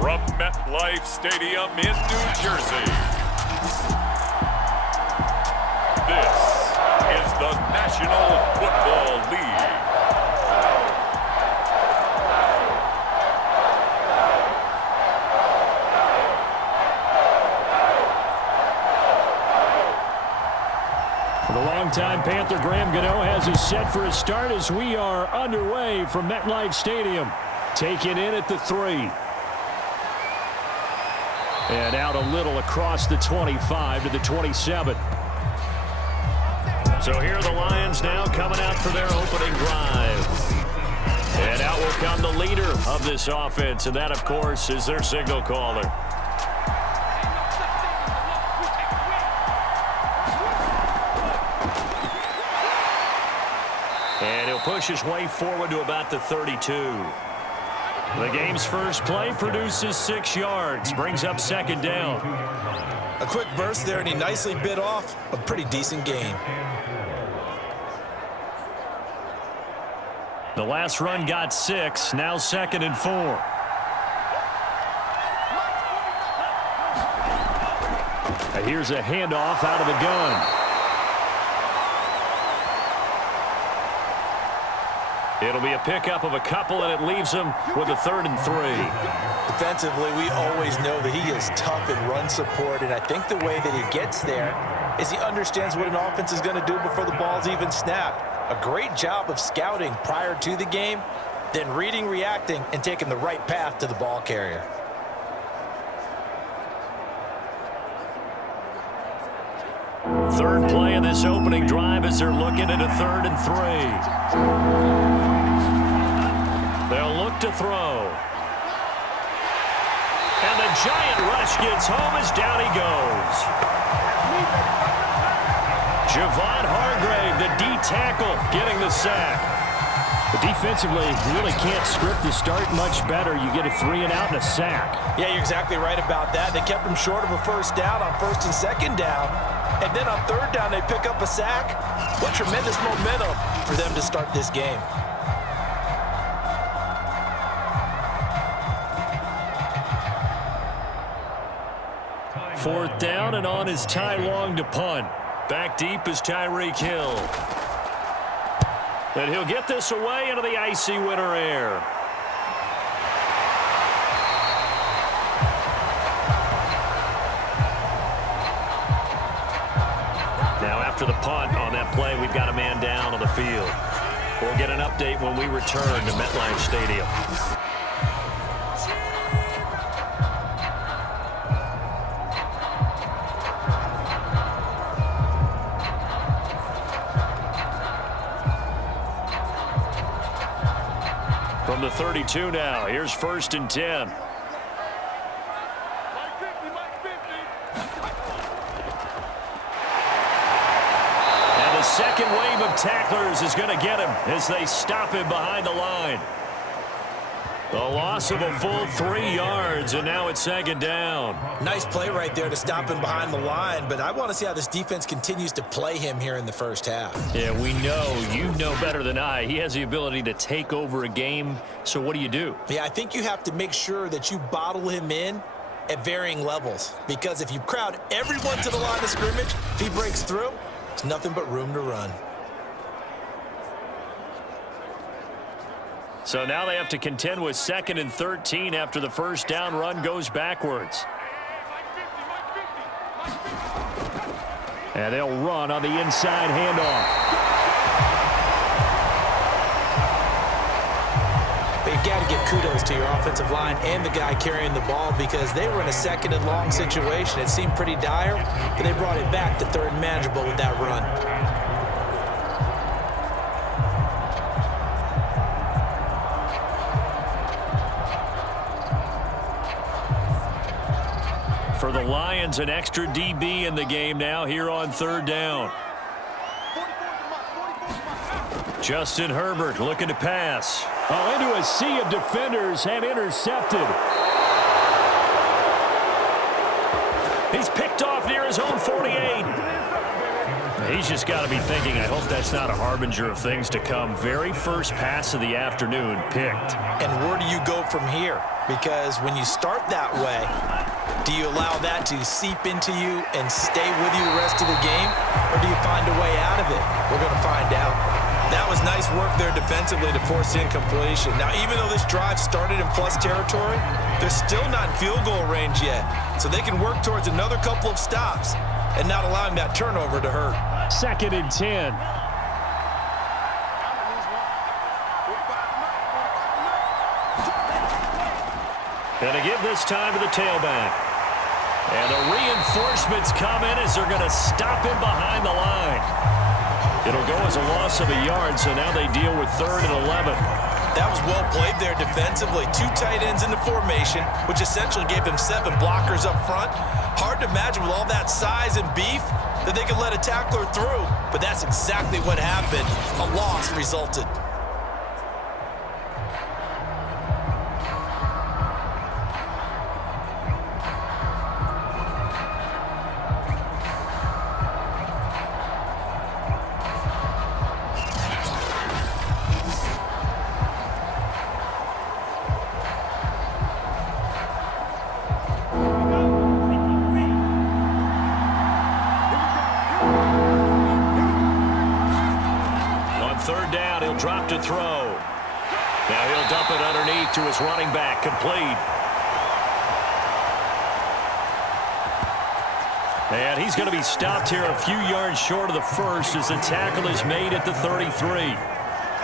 From MetLife Stadium in New Jersey, this is the National Football League. The longtime Panther Graham Gano has us set for a start as we are underway from MetLife Stadium. Taken in at the 3. And out a little across the 25 to the 27. So here are the Lions now coming out for their opening drive. And out will come the leader of this offense, and that, of course, is their signal caller. And he'll push his way forward to about the 32. The game's first play produces 6 yards, brings up second down. A quick burst there, and he nicely bit off a pretty decent gain. The last run got 6, now 2nd and 4. And here's a handoff out of the gun. It'll be a pickup of a couple, and it leaves him with a 3rd and 3. Defensively, we always know that he is tough in run support, and I think the way that he gets there is he understands what an offense is going to do before the ball's even snapped. A great job of scouting prior to the game, then reading, reacting, and taking the right path to the ball carrier. Third play of this opening drive as they're looking at a 3rd and 3. They'll look to throw. And the giant rush gets home as down he goes. Javon Hargrave, the D tackle, getting the sack. But defensively, you really can't script the start much better. You get a 3 and out and a sack. Yeah, you're exactly right about that. They kept him short of a first down on 1st and 2nd down. And then on 3rd down, they pick up a sack. What tremendous momentum for them to start this game. Fourth down, and on is Ty Long to punt. Back deep is Tyreek Hill. And he'll get this away into the icy winter air. Now after the punt on that play, we've got a man down on the field. We'll get an update when we return to MetLife Stadium. From the 32 now, here's 1st and 10. And the second wave of tacklers is going to get him as they stop him behind the line. The loss of a full 3 yards, and now it's 2nd down. Nice play right there to stop him behind the line, but I want to see how this defense continues to play him here in the first half. Yeah, we know. You know better than I. He has the ability to take over a game, so what do? Yeah, I think you have to make sure that you bottle him in at varying levels, because if you crowd everyone to the line of scrimmage, if he breaks through, it's nothing but room to run. So now they have to contend with 2nd and 13 after the first down run goes backwards. And they'll run on the inside handoff. But you got to give kudos to your offensive line and the guy carrying the ball, because they were in a 2nd and long situation. It seemed pretty dire, but they brought it back to 3rd and manageable with that run. For the Lions, an extra DB in the game now here on 3rd down. Justin Herbert looking to pass. Oh, into a sea of defenders and intercepted. He's picked off near his own 48. He's just got to be thinking, I hope that's not a harbinger of things to come. Very first pass of the afternoon picked. And where do you go from here? Because when you start that way, do you allow that to seep into you and stay with you the rest of the game? Or do you find a way out of it? We're going to find out. That was nice work there defensively to force incompletion. Now, even though this drive started in plus territory, they're still not in field goal range yet. So they can work towards another couple of stops and not allowing that turnover to hurt. 2nd and 10. Gonna give this time to the tailback. And the reinforcements come in as they're going to stop him behind the line. It'll go as a loss of a yard, so now they deal with 3rd and 11. That was well played there defensively. 2 tight ends in the formation, which essentially gave them 7 blockers up front. Hard to imagine with all that size and beef that they could let a tackler through, but that's exactly what happened. A loss resulted. Drop to throw. Now he'll dump it underneath to his running back. Complete. And he's going to be stopped here a few yards short of the first as the tackle is made at the 33.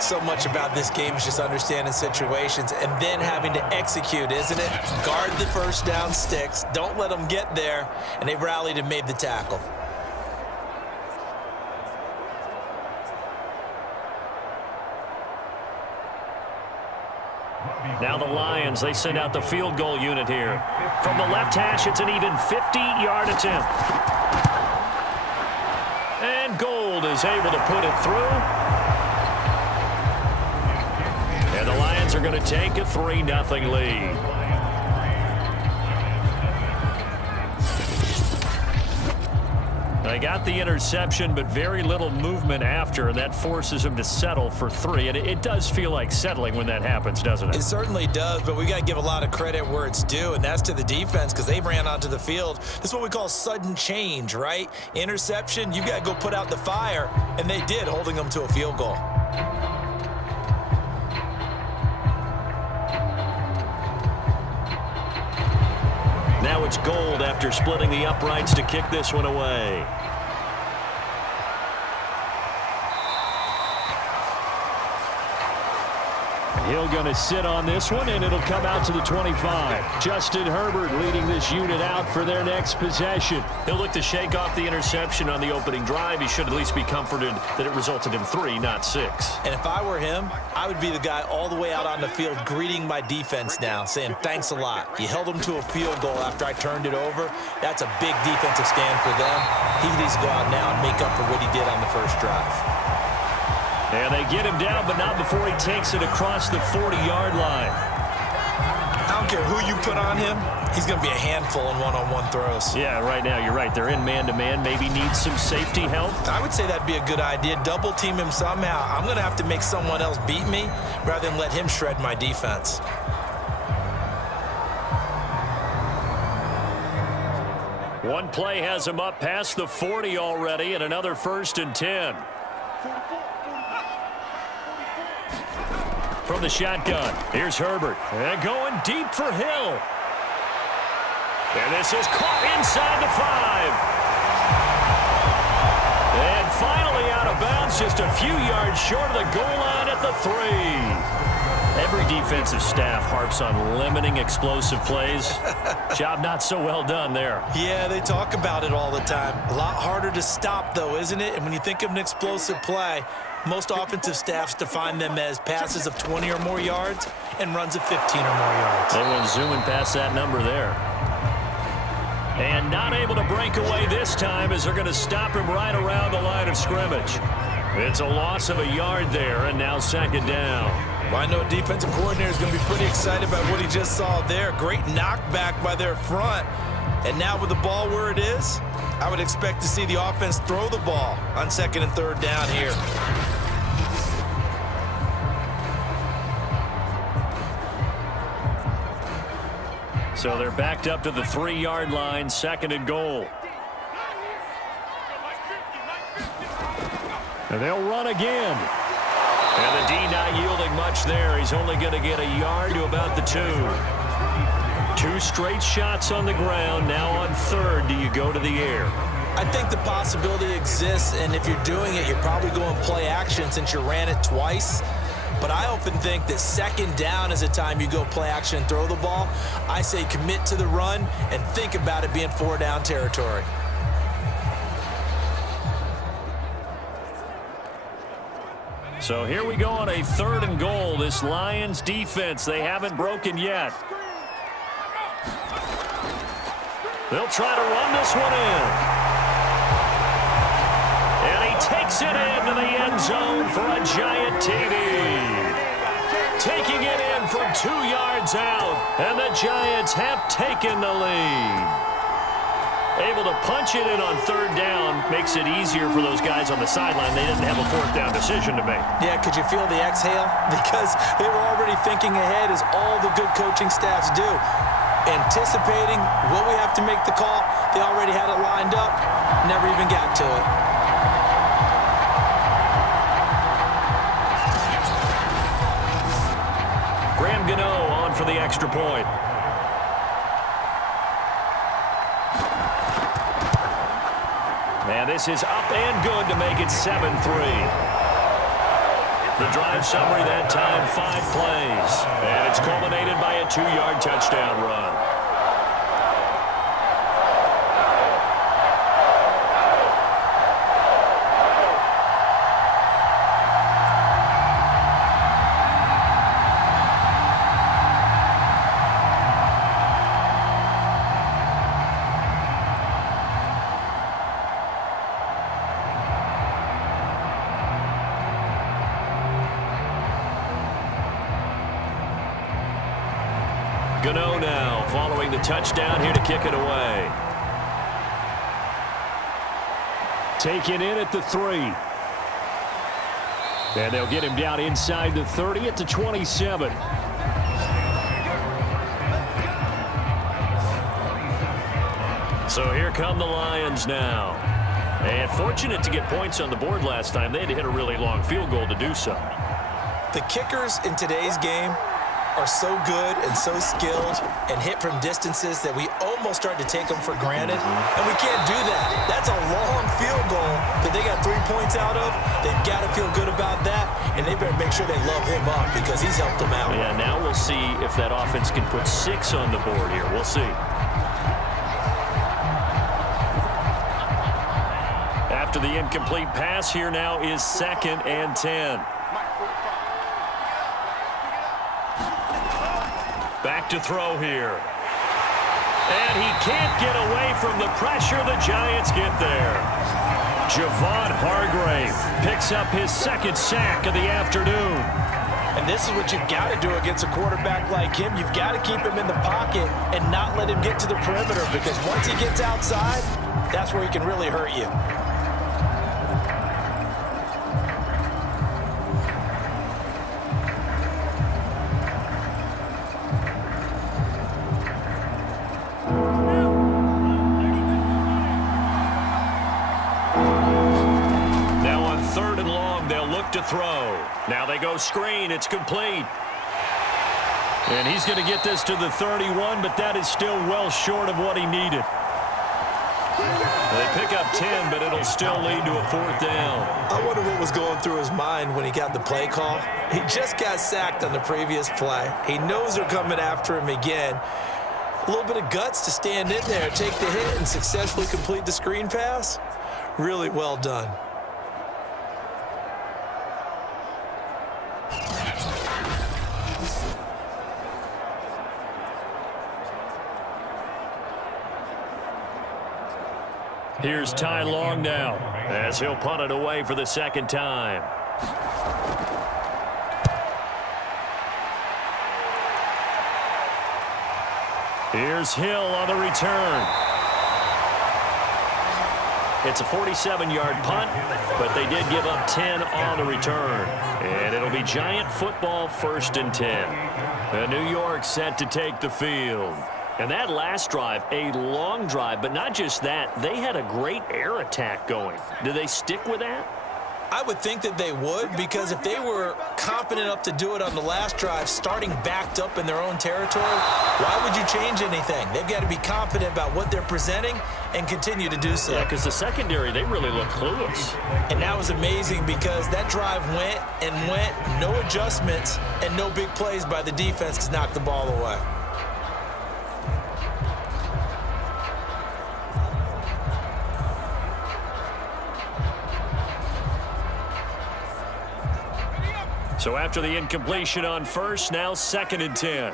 So much about this game is just understanding situations and then having to execute, isn't it? Guard the first down sticks. Don't let them get there. And they rallied and made the tackle. Now the Lions, they send out the field goal unit here. From the left hash, it's an even 50-yard attempt. And Gold is able to put it through. And the Lions are going to take a 3-0 lead. They got the interception, but very little movement after, and that forces them to settle for 3. And it does feel like settling when that happens, doesn't it? It certainly does, but we got to give a lot of credit where it's due, and that's to the defense because they ran onto the field. This is what we call sudden change, right? Interception, you got to go put out the fire, and they did, holding them to a field goal. Now it's Gold after splitting the uprights to kick this one away. He'll going to sit on this one, and it'll come out to the 25. Justin Herbert leading this unit out for their next possession. He'll look to shake off the interception on the opening drive. He should at least be comforted that it resulted in 3, not 6. And if I were him, I would be the guy all the way out on the field greeting my defense now, saying thanks a lot. You held them to a field goal after I turned it over. That's a big defensive stand for them. He needs to go out now and make up for what he did on the first drive. And they get him down, but not before he takes it across the 40-yard line. I don't care who you put on him. He's going to be a handful in one-on-one throws. Yeah, right now, you're right. They're in man-to-man. Maybe need some safety help. I would say that'd be a good idea. Double team him somehow. I'm going to have to make someone else beat me rather than let him shred my defense. One play has him up past the 40 already, and another 1st and 10. From the shotgun, here's Herbert. And going deep for Hill. And this is caught inside the 5. And finally out of bounds, just a few yards short of the goal line at the 3. Every defensive staff harps on limiting explosive plays. Job not so well done there. Yeah, they talk about it all the time. A lot harder to stop, though, isn't it? And when you think of an explosive play, most offensive staffs define them as passes of 20 or more yards and runs of 15 or more yards. They went zooming past that number there. And not able to break away this time as they're going to stop him right around the line of scrimmage. It's a loss of a yard there, and now 2nd down. Well, I know defensive coordinator is going to be pretty excited about what he just saw there. Great knockback by their front. And now with the ball where it is, I would expect to see the offense throw the ball on 2nd and 3rd down here. So they're backed up to the 3-yard line, 2nd and goal. And they'll run again. And the D not yielding much there. He's only going to get a yard to about the 2. 2 straight shots on the ground. Now on 3rd, do you go to the air? I think the possibility exists, and if you're doing it, you're probably going play action since you ran it twice. But I often think that 2nd down is a time you go play action and throw the ball. I say commit to the run and think about it being 4-down territory. So here we go on a 3rd and goal. This Lions defense, they haven't broken yet. They'll try to run this one in. And he takes it into the end zone for a giant TD. Taking it in from 2 yards out. And the Giants have taken the lead. Able to punch it in on 3rd down makes it easier for those guys on the sideline. They didn't have a 4th down decision to make. Yeah, could you feel the exhale? Because they were already thinking ahead, as all the good coaching staffs do. Anticipating what we have to make the call. They already had it lined up. Never even got to it. Graham Gano on for the extra point. And this is up and good to make it 7-3. The drive summary that time, 5 plays. And it's culminated by a 2-yard touchdown run. Gano now following the touchdown here to kick it away. Taken in at the 3. And they'll get him down inside the 30 at the 27. So here come the Lions now. And fortunate to get points on the board last time. They had to hit a really long field goal to do so. The kickers in today's game are so good and so skilled and hit from distances that we almost start to take them for granted. And we can't do that. That's a long field goal that they got 3 points out of. They've got to feel good about that, and they better make sure they love him up because he's helped them out. Yeah, now we'll see if that offense can put 6 on the board here. We'll see. After the incomplete pass, here now is 2nd and 10. Back to throw here. And he can't get away from the pressure. The Giants get there. Javon Hargrave picks up his 2nd sack of the afternoon. And this is what you've got to do against a quarterback like him. You've got to keep him in the pocket and not let him get to the perimeter, because once he gets outside, that's where he can really hurt you. To throw. Now they go screen. It's complete. And he's going to get this to the 31, but that is still well short of what he needed. They pick up 10, but it'll still lead to a 4th down. I wonder what was going through his mind when he got the play call. He just got sacked on the previous play. He knows they're coming after him again. A little bit of guts to stand in there, take the hit, and successfully complete the screen pass. Really well done. Here's Ty Long now, as he'll punt it away for the 2nd time. Here's Hill on the return. It's a 47-yard punt, but they did give up 10 on the return. And it'll be Giant football 1st and 10. And New York set to take the field. And that last drive, a long drive, but not just that. They had a great air attack going. Do they stick with that? I would think that they would, because if they were confident enough to do it on the last drive, starting backed up in their own territory, why would you change anything? They've got to be confident about what they're presenting and continue to do so. Yeah, because the secondary, they really look clueless. And that was amazing because that drive went and went, no adjustments, and no big plays by the defense to knock the ball away. So after the incompletion on first, now 2nd and 10.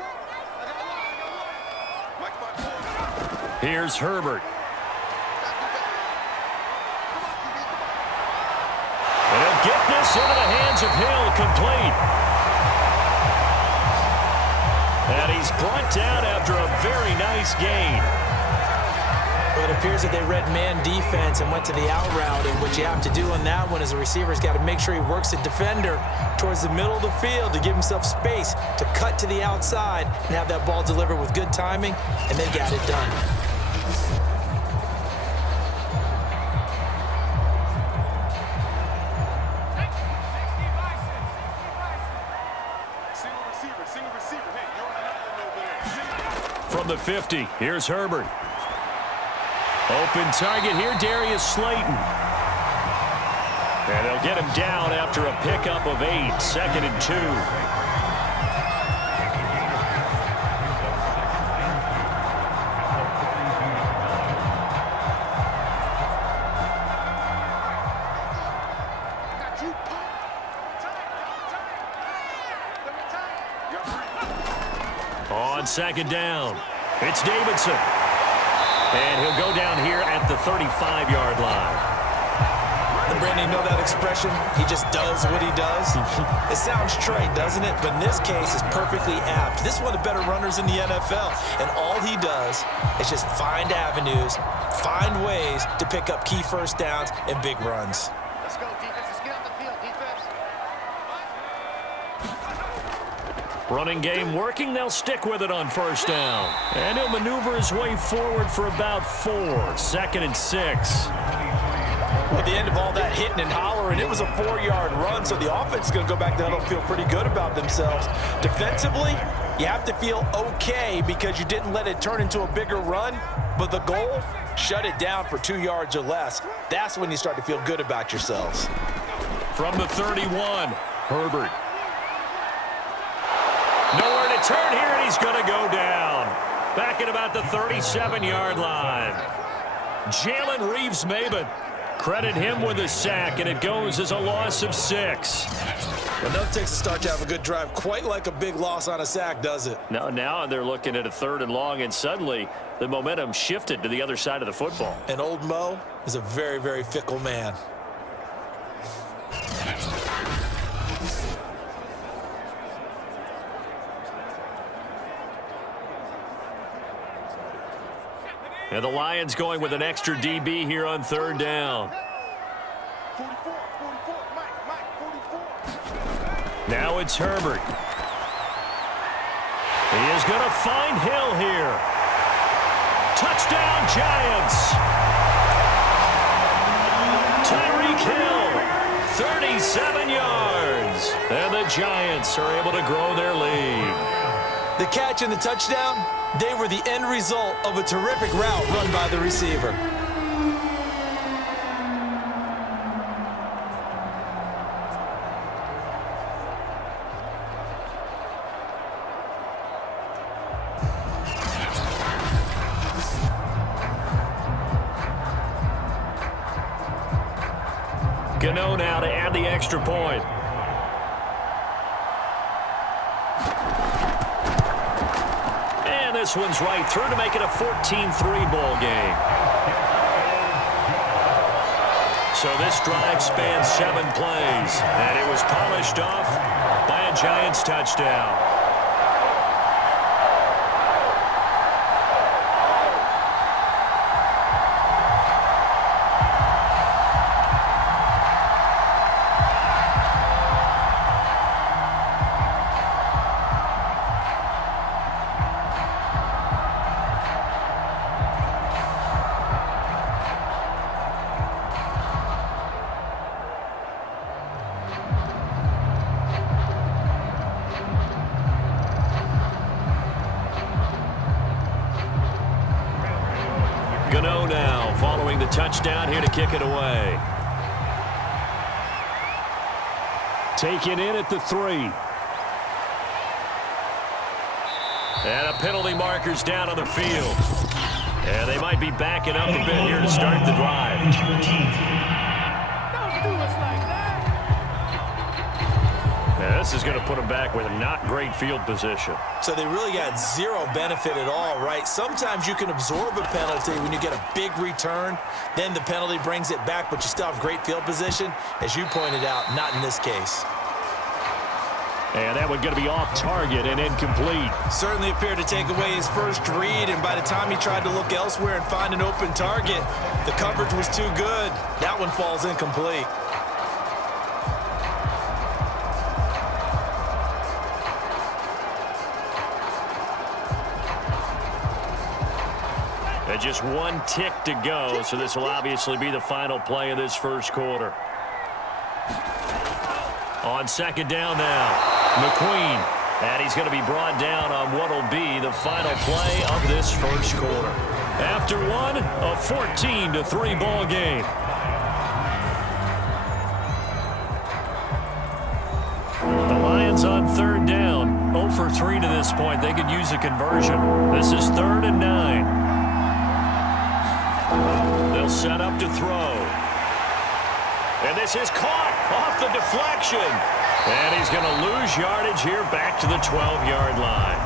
Here's Herbert. And he'll get this into the hands of Hill, complete. And he's brought down after a very nice gain. Well, it appears that they read man defense and went to the out route, and what you have to do on that one is the receiver's got to make sure he works the defender towards the middle of the field to give himself space to cut to the outside and have that ball delivered with good timing, and they got it done. From the 50, here's Herbert. Open target here, Darius Slayton. And they'll get him down after a pickup of 8, 2nd and 2. On 2nd down, it's Davidson. And he'll go down here at the 35-yard line. And Brandon, you know that expression? He just does what he does. It sounds trite, doesn't it? But in this case, it's perfectly apt. This is one of the better runners in the NFL. And all he does is just find avenues, find ways to pick up key first downs and big runs. Let's go, defense. Let's get out the field, defense. Running game working. They'll stick with it on 1st down. And he'll maneuver his way forward for about 4. 2nd and 6. At the end of all that hitting and hollering, it was a 4-yard run, so the offense is going to go back to huddle and feel pretty good about themselves. Defensively, you have to feel okay because you didn't let it turn into a bigger run, but the goal, shut it down for 2 yards or less. That's when you start to feel good about yourselves. From the 31, Herbert. Nowhere to turn here, and he's going to go down. Back at about the 37-yard line. Jalen Reeves-Maybin. Credit him with a sack, and it goes as a loss of 6. Enough takes a start to have a good drive, quite like a big loss on a sack, does it? Now they're looking at a 3rd and long, and suddenly the momentum shifted to the other side of the football. And old Mo is a very, very fickle man. And the Lions going with an extra DB here on 3rd down. 44, Mike, 44. Now it's Herbert. He is going to find Hill here. Touchdown, Giants. Tyreek Hill, 37 yards. And the Giants are able to grow their lead. The catch and the touchdown, they were the end result of a terrific route run by the receiver. Gano now to add the extra point. This one's right through to make it a 14-3 ball game. So this drive spans 7 plays, and it was polished off by a Giants touchdown. Gano now following the touchdown here to kick it away. Taken in at the 3. And a penalty marker's down on the field. And they might be backing up a bit here to start the drive. And this is going to put them back with a not great field position. So they really got zero benefit at all, right? Sometimes you can absorb a penalty when you get a big return. Then the penalty brings it back, but you still have great field position. As you pointed out, not in this case. And that one going to be off target and incomplete. Certainly appeared to take away his first read, and by the time he tried to look elsewhere and find an open target, the coverage was too good. That one falls incomplete. And just one tick to go, so this will obviously be the final play of this first quarter. On second down now. McQueen, and he's going to be brought down on what will be the final play of this first quarter. After one, a 14-3 ball game. The Lions on third down, 0 for 3 to this point. They could use a conversion. This is 3rd and 9. They'll set up to throw. And this is caught off the deflection. And he's going to lose yardage here back to the 12-yard line.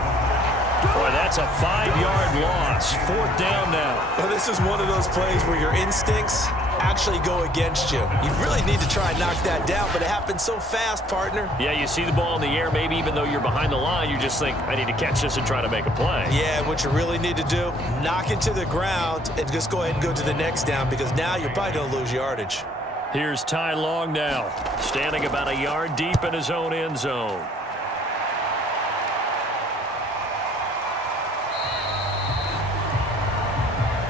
Boy, that's a 5-yard loss. 4th down now. Well, this is one of those plays where your instincts actually go against you. You really need to try and knock that down, but it happens so fast, partner. Yeah, you see the ball in the air, maybe even though you're behind the line, you just think, I need to catch this and try to make a play. Yeah, what you really need to do, knock it to the ground and just go ahead and go to the next down, because now you're probably going to lose yardage. Here's Ty Long now, standing about a yard deep in his own end zone.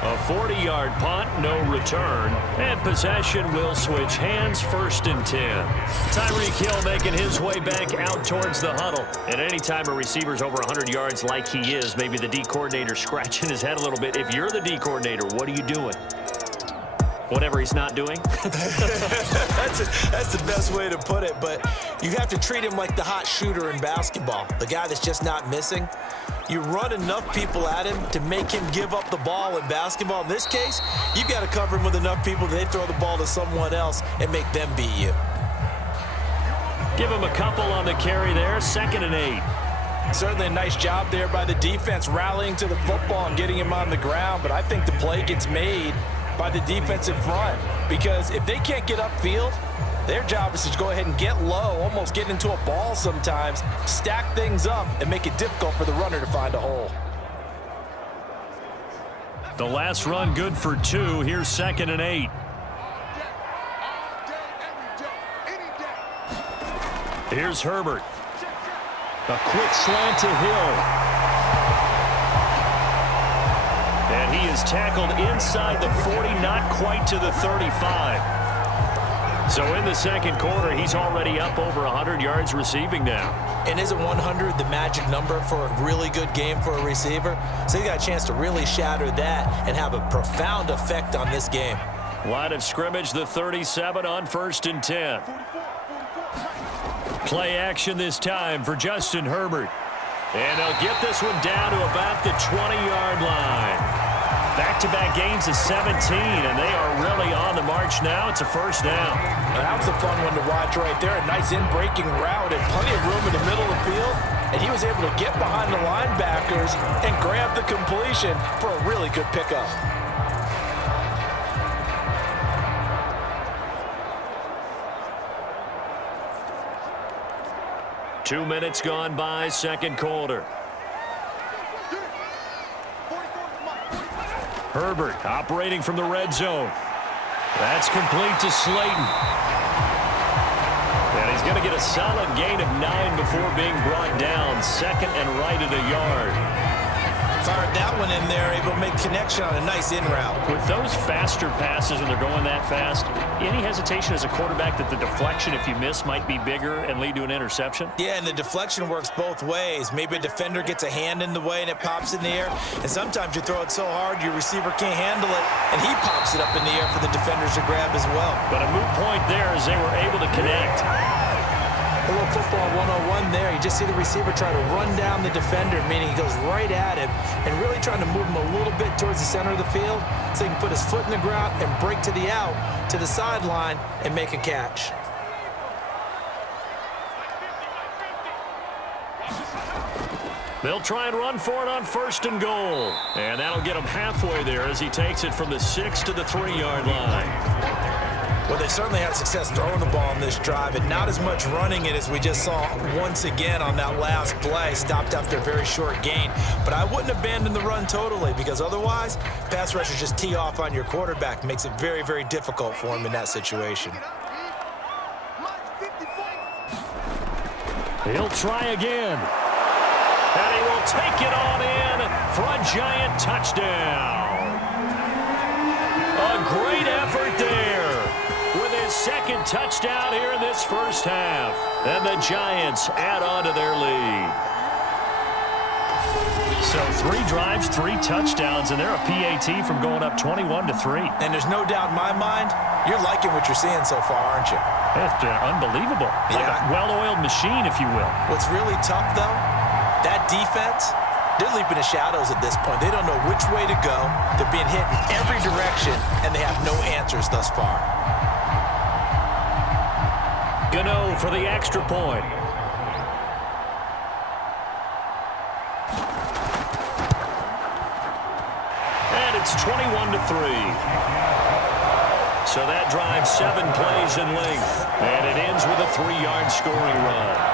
A 40-yard punt, no return, and possession will switch hands, 1st and 10. Tyreek Hill making his way back out towards the huddle. And anytime a receiver's over 100 yards like he is, maybe the D coordinator scratching his head a little bit. If you're the D coordinator, what are you doing? Whatever he's not doing? That's the best way to put it, but you have to treat him like the hot shooter in basketball, the guy that's just not missing. You run enough people at him to make him give up the ball in basketball. In this case, you've got to cover him with enough people that they throw the ball to someone else and make them beat you. Give him a couple on the carry there, 2nd and 8. Certainly a nice job there by the defense rallying to the football and getting him on the ground, but I think the play gets made by the defensive front, because if they can't get upfield, their job is to go ahead and get low, almost get into a ball sometimes, stack things up, and make it difficult for the runner to find a hole. The last run good for 2. Here's 2nd and 8. Here's Herbert. A quick slant to Hill. And he is tackled inside the 40, not quite to the 35. So in the second quarter, he's already up over 100 yards receiving now. And isn't 100 the magic number for a really good game for a receiver? So he got a chance to really shatter that and have a profound effect on this game. Line of scrimmage, the 37 on 1st and 10. Play action this time for Justin Herbert. And they'll get this one down to about the 20-yard line. Back-to-back gains of 17, and they are really on the march now. It's a 1st down. That was a fun one to watch right there. A nice in-breaking route and plenty of room in the middle of the field. And he was able to get behind the linebackers and grab the completion for a really good pickup. Two minutes gone by, second quarter. Herbert operating from the red zone. That's complete to Slayton. And he's going to get a solid gain of 9 before being brought down. 2nd and right at a yard. Fired that one in there, able to make connection on a nice in route. With those faster passes when they're going that fast, any hesitation as a quarterback that the deflection, if you miss, might be bigger and lead to an interception? Yeah, and the deflection works both ways. Maybe a defender gets a hand in the way and it pops in the air, and sometimes you throw it so hard your receiver can't handle it, and he pops it up in the air for the defenders to grab as well. But a moot point there as they were able to connect. A little football 101 there. You just see the receiver try to run down the defender, meaning he goes right at him and really trying to move him a little bit towards the center of the field so he can put his foot in the ground and break to the out, to the sideline, and make a catch. They'll try and run for it on 1st and goal. And that'll get him halfway there as he takes it from the 6 to the 3-yard line. Well, they certainly had success throwing the ball on this drive, and not as much running it as we just saw once again on that last play. Stopped after a very short gain. But I wouldn't abandon the run totally, because otherwise, pass rushers just tee off on your quarterback. Makes it very, very difficult for him in that situation. He'll try again. And he will take it on in for a giant touchdown. A great effort there with his second touchdown here in this first half. And the Giants add on to their lead. So 3 drives, 3 touchdowns, and they're a PAT from going up 21-3. And there's no doubt in my mind, you're liking what you're seeing so far, aren't you? It's unbelievable. Like a well-oiled machine, if you will. What's really tough, though, that defense, they're leaping the shadows at this point. They don't know which way to go. They're being hit in every direction, and they have no answers thus far. Gano for the extra point. And it's 21-3. So that drives 7 plays in length. And it ends with a 3-yard scoring run.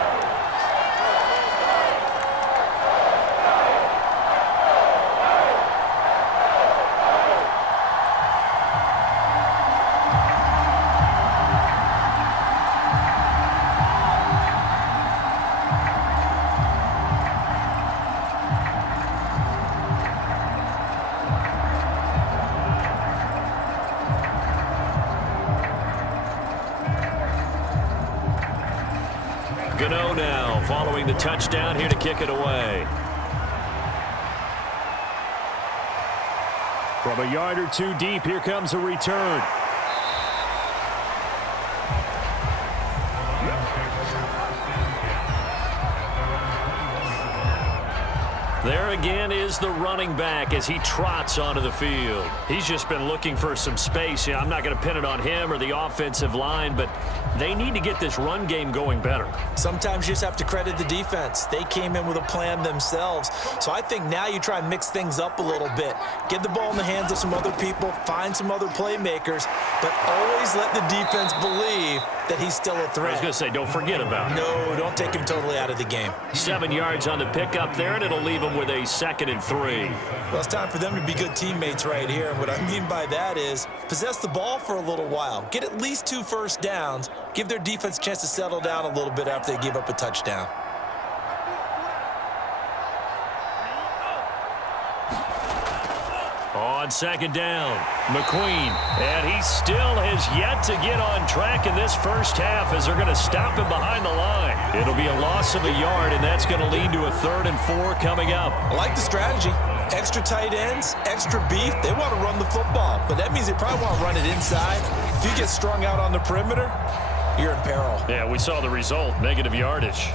Gano now following the touchdown here to kick it away. From a yard or 2 deep, here comes a return. There again is the running back as he trots onto the field. He's just been looking for some space. I'm not going to pin it on him or the offensive line, but they need to get this run game going better. Sometimes you just have to credit the defense. They came in with a plan themselves. So I think now you try and mix things up a little bit. Get the ball in the hands of some other people, find some other playmakers, but always let the defense believe that he's still a threat. I was going to say, don't forget about him. No, don't take him totally out of the game. 7 yards on the pickup there, and it'll leave him with a 2nd and 3. Well, it's time for them to be good teammates right here. And what I mean by that is possess the ball for a little while. Get at least 2 first downs. Give their defense a chance to settle down a little bit after they give up a touchdown. On 2nd down, McQueen, and he still has yet to get on track in this first half as they're going to stop him behind the line. It'll be a loss of a yard, and that's going to lead to a 3rd and 4 coming up. I like the strategy. Extra tight ends, extra beef. They want to run the football, but that means they probably want to run it inside. If you get strung out on the perimeter, you're in peril. Yeah, we saw the result, negative yardage.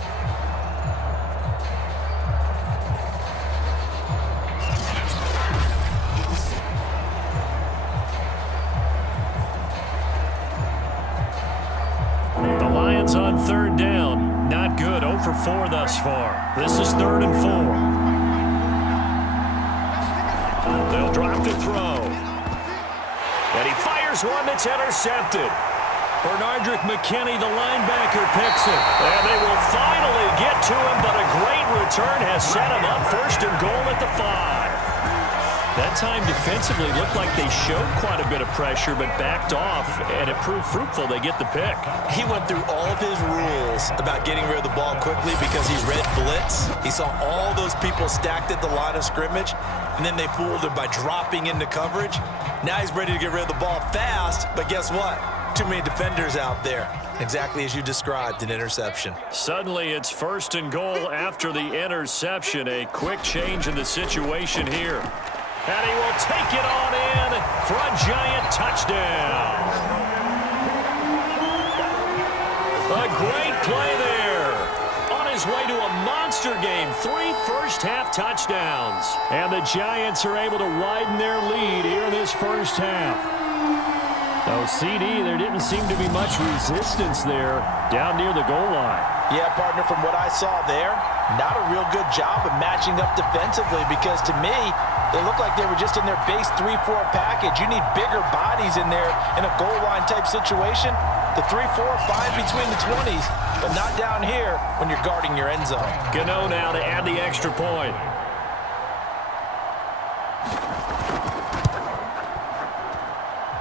On 3rd down, not good. 0 for 4 thus far. This is 3rd and 4. They'll drop to throw. And he fires one that's intercepted. Bernardrick McKinney, the linebacker, picks it. And they will finally get to him, but a great return has set him up 1st and goal at the 5. That time defensively looked like they showed quite a bit of pressure but backed off, and it proved fruitful. They get the pick. He went through all of his rules about getting rid of the ball quickly because he read blitz. He saw all those people stacked at the line of scrimmage, and then they fooled him by dropping into coverage. Now he's ready to get rid of the ball fast, but guess what? Too many defenders out there. Exactly as you described, an interception. Suddenly it's 1st and goal after the interception. A quick change in the situation here. And he will take it on in for a giant touchdown. A great play there. On his way to a monster game, 3 first-half touchdowns. And the Giants are able to widen their lead here in this first half. Oh, CD, there didn't seem to be much resistance there down near the goal line. Yeah, partner, from what I saw there, not a real good job of matching up defensively because to me, they look like they were just in their base 3-4 package. You need bigger bodies in there in a goal line type situation. The 3-4, 5 between the 20s, but not down here when you're guarding your end zone. Gano now to add the extra point.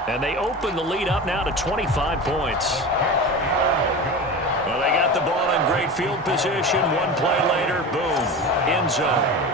And they open the lead up now to 25 points. Well, they got the ball in great field position. One play later, boom, end zone.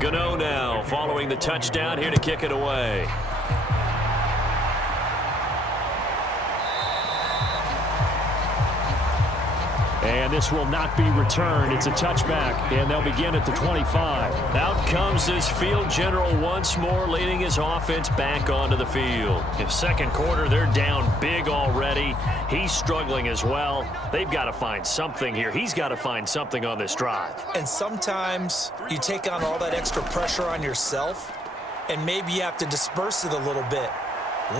Gano now following the touchdown here to kick it away. And this will not be returned. It's a touchback, and they'll begin at the 25. Out comes this field general once more, leading his offense back onto the field. In second quarter, they're down big already. He's struggling as well. They've got to find something here. He's got to find something on this drive. And sometimes you take on all that extra pressure on yourself, and maybe you have to disperse it a little bit.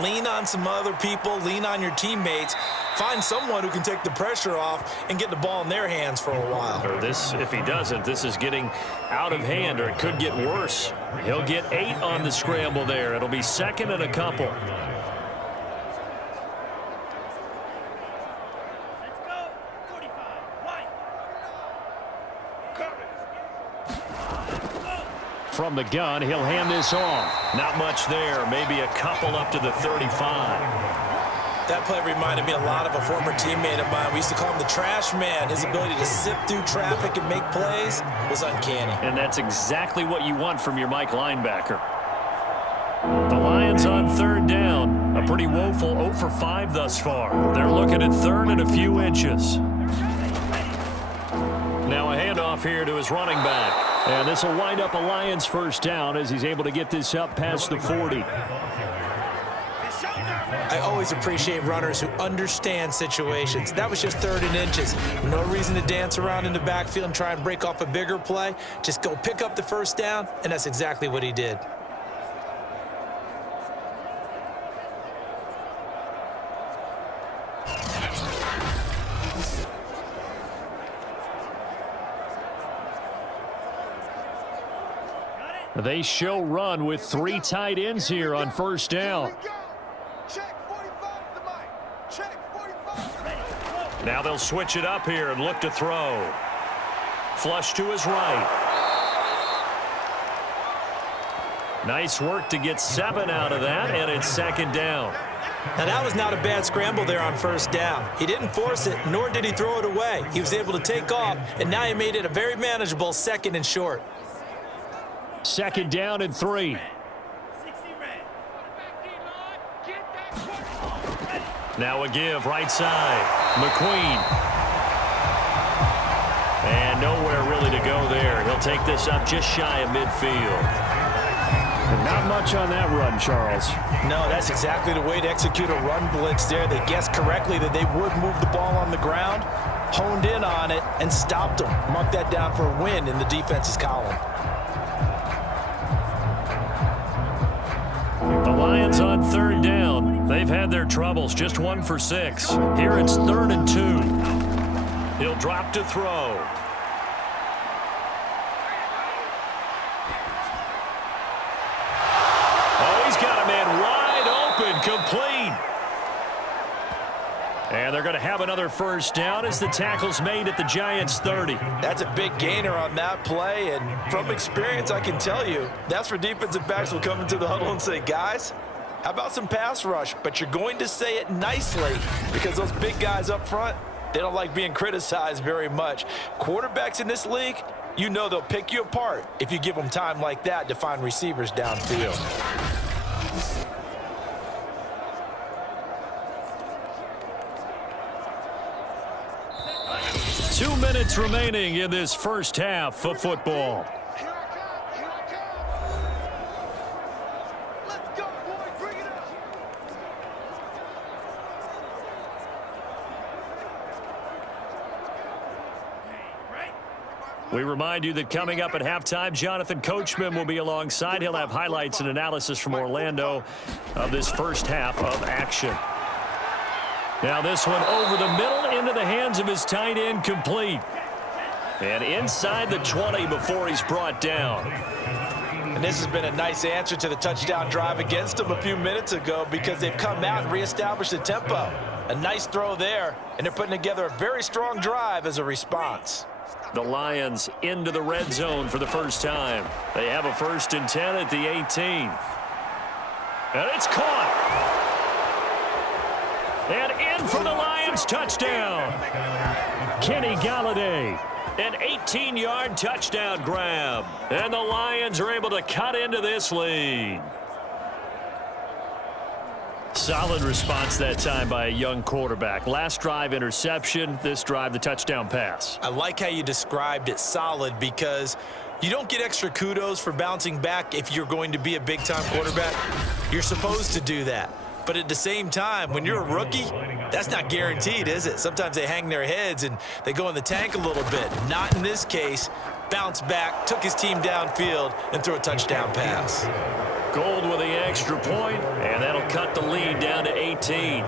Lean on some other people, lean on your teammates, find someone who can take the pressure off and get the ball in their hands for a while. Or this, if he doesn't, this is getting out of hand, or it could get worse. He'll get 8 on the scramble there. It'll be 2nd and a couple. From the gun, he'll hand this off. Not much there, maybe a couple up to the 35. That play reminded me a lot of a former teammate of mine. We used to call him the trash man. His ability to sift through traffic and make plays was uncanny. And that's exactly what you want from your Mike linebacker. The Lions on 3rd down. A pretty woeful 0 for 5 thus far. They're looking at 3rd and a few inches. Now a handoff here to his running back. And this will wind up a Lions first down as he's able to get this up past the 40. I always appreciate runners who understand situations. That was just 3rd and inches. No reason to dance around in the backfield and try and break off a bigger play. Just go pick up the first down, and that's exactly what he did. They show run with 3 tight ends here on first down. Now they'll switch it up here and look to throw. Flush to his right. Nice work to get 7 out of that, and it's 2nd down. Now that was not a bad scramble there on first down. He didn't force it, nor did he throw it away. He was able to take off, and now he made it a very manageable 2nd and short. 2nd down and 3. Now a give right side. McQueen. And nowhere really to go there. He'll take this up just shy of midfield. Not much on that run, Charles. No, that's exactly the way to execute a run blitz there. They guessed correctly that they would move the ball on the ground. honed in on it and stopped them. Mark that down for a win in the defense's column. The Lions on third down. They've had their troubles, just 1 for 6. Here it's 3rd and 2. He'll drop to throw. Oh, he's got a man wide open, complete. And they're going to have another first down as the tackle's made at the Giants' 30. That's a big gainer on that play, and from experience, I can tell you, that's where defensive backs will come into the huddle and say, guys, how about some pass rush? But you're going to say it nicely because those big guys up front, they don't like being criticized very much. Quarterbacks in this league, you know they'll pick you apart if you give them time like that to find receivers downfield. 2 minutes remaining in this first half of football. Here I come. Here I come. Let's go, boys. Bring it up. We remind you that coming up at halftime, Jonathan Coachman will be alongside. He'll have highlights and analysis from Orlando of this first half of action. Now this one over the middle into the hands of his tight end, complete. And inside the 20 before he's brought down. And this has been a nice answer to the touchdown drive against them a few minutes ago because they've come out and reestablished the tempo. A nice throw there, and they're putting together a very strong drive as a response. The Lions into the red zone for the first time. They have a 1st and 10 at the 18. And it's caught. And in for the Lions, touchdown. Kenny Galladay, an 18-yard touchdown grab. And the Lions are able to cut into this lead. Solid response that time by a young quarterback. Last drive, interception. This drive, the touchdown pass. I like how you described it, solid, because you don't get extra kudos for bouncing back if you're going to be a big-time quarterback. You're supposed to do that. But at the same time, when you're a rookie, that's not guaranteed, is it? Sometimes they hang their heads and they go in the tank a little bit. Not in this case. Bounced back, took his team downfield, and threw a touchdown pass. Gold with the extra point, and that'll cut the lead down to 18.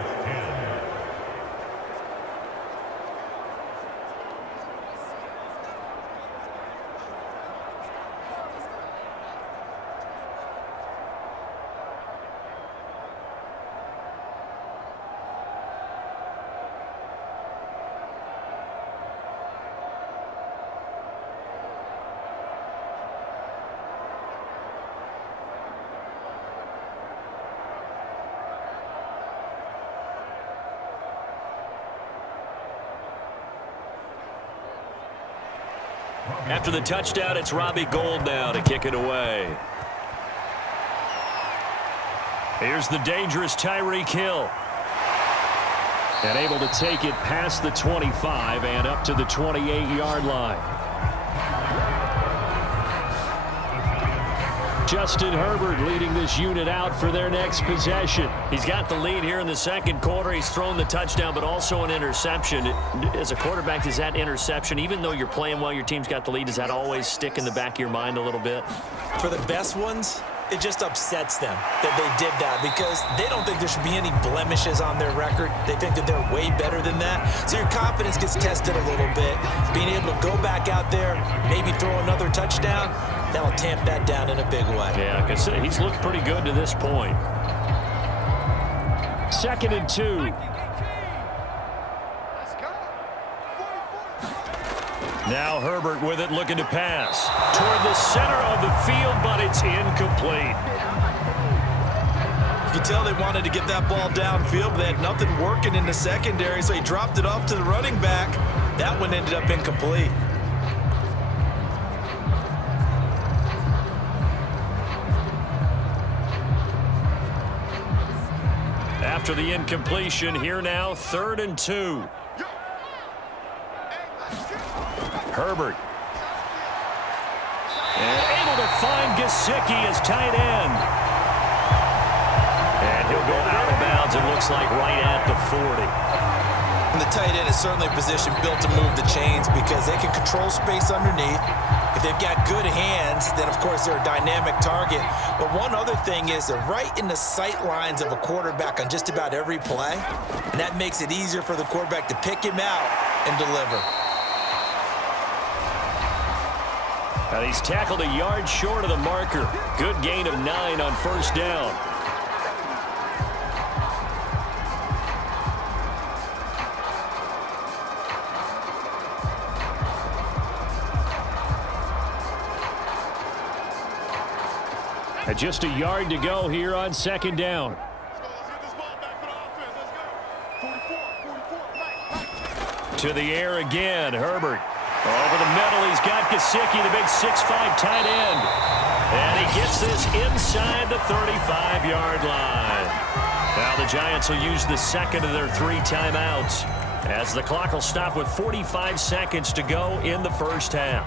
After the touchdown, it's Robbie Gould now to kick it away. Here's the dangerous Tyreek Hill. And able to take it past the 25 and up to the 28-yard line. Justin Herbert leading this unit out for their next possession. He's got the lead here in the second quarter. He's thrown the touchdown, but also an interception. As a quarterback, does that interception, even though you're playing well, your team's got the lead, does that always stick in the back of your mind a little bit? For the best ones, it just upsets them that they did that because they don't think there should be any blemishes on their record. They think that they're way better than that. So your confidence gets tested a little bit. Being able to go back out there, maybe throw another touchdown, that'll tamp that down in a big way. Yeah, because he's looked pretty good to this point. 2nd and 2. Now Herbert with it, looking to pass toward the center of the field, but it's incomplete. You can tell they wanted to get that ball downfield, but they had nothing working in the secondary, so he dropped it off to the running back. That one ended up incomplete. After the incompletion, here now, 3rd and 2. Herbert. And able to find Gesicki as tight end. And he'll go out of bounds, it looks like right at the 40. And the tight end is certainly a position built to move the chains because they can control space underneath. If they've got good hands, then, of course, they're a dynamic target. But one other thing is they're right in the sight lines of a quarterback on just about every play, and that makes it easier for the quarterback to pick him out and deliver. And he's tackled a yard short of the marker. Good gain of 9 on first down. And just a yard to go here on second down. To the air again, Herbert. Over the middle, he's got Gesicki, the big 6'5" tight end. And he gets this inside the 35-yard line. Now the Giants will use the second of their 3 timeouts as the clock will stop with 45 seconds to go in the first half.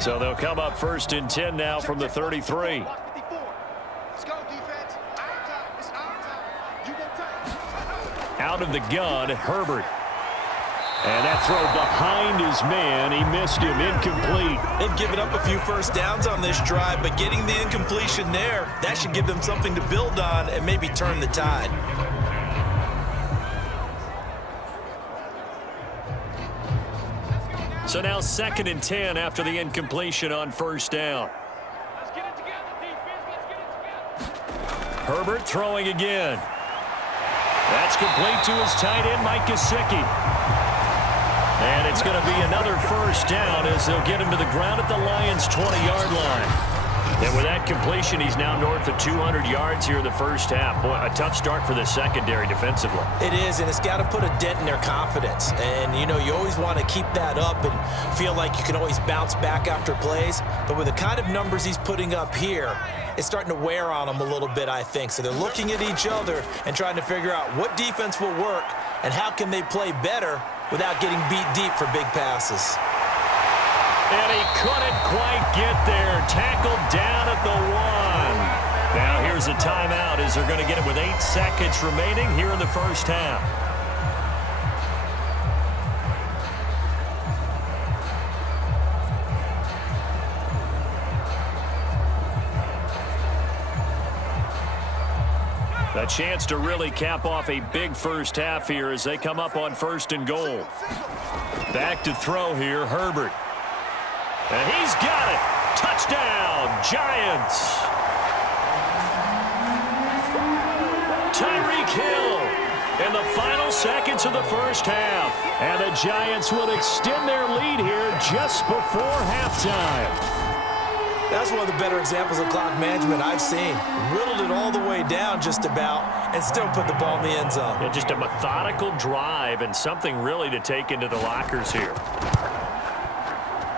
So they'll come up first and 10 now from the 33. Let's go, defense. Our time. It's our time. You won't take. Out of the gun, Herbert. And that throw behind his man. He missed him. Incomplete. They've given up a few first downs on this drive, but getting the incompletion there, that should give them something to build on and maybe turn the tide. So now second and 10 after the incompletion on first down. Let's get it together, defense. Let's get it together. Herbert throwing again. That's complete to his tight end, Mike Gesicki. And it's going to be another first down as they'll get him to the ground at the Lions' 20-yard line. And with that completion, he's now north of 200 yards here in the first half. Boy, a tough start for the secondary defensively. It is, and it's got to put a dent in their confidence. And, you know, you always want to keep that up and feel like you can always bounce back after plays. But with the kind of numbers he's putting up here, it's starting to wear on them a little bit, I think. So they're looking at each other and trying to figure out what defense will work and how can they play better without getting beat deep for big passes. And he couldn't quite get there. Tackled down at the 1. Now here's a timeout as they're going to get it with 8 seconds remaining here in the first half. A chance to really cap off a big first half here as they come up on first and goal. Back to throw here, Herbert. And he's got it. Touchdown, Giants. Tyreek Hill in the final seconds of the first half. And the Giants will extend their lead here just before halftime. That's one of the better examples of clock management I've seen. Whittled it all the way down just about and still put the ball in the end zone. Yeah, just a methodical drive and something really to take into the lockers here.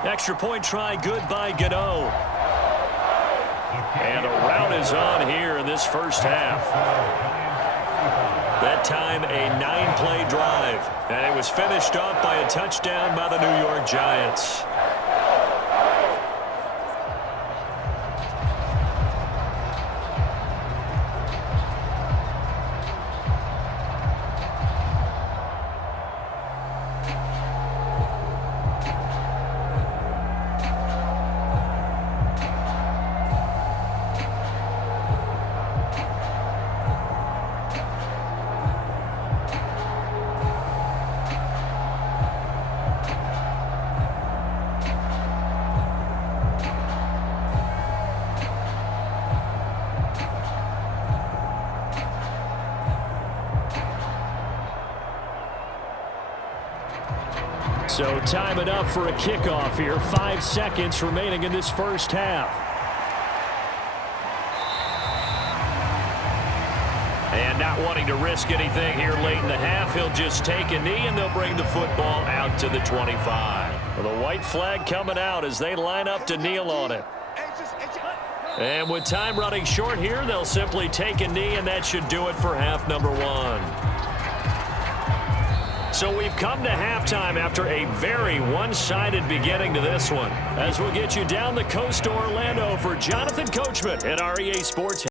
Extra point try, good by Gano. And a route is on here in this first half. That time a 9-play drive. And it was finished off by a touchdown by the New York Giants. So time it up for a kickoff here. 5 seconds remaining in this first half. And not wanting to risk anything here late in the half, he'll just take a knee and they'll bring the football out to the 25. Well, the white flag coming out as they line up to kneel on it. And with time running short here, they'll simply take a knee, and that should do it for half number 1. So we've come to halftime after a very one-sided beginning to this one. As we'll get you down the coast to Orlando for Jonathan Coachman at our EA Sports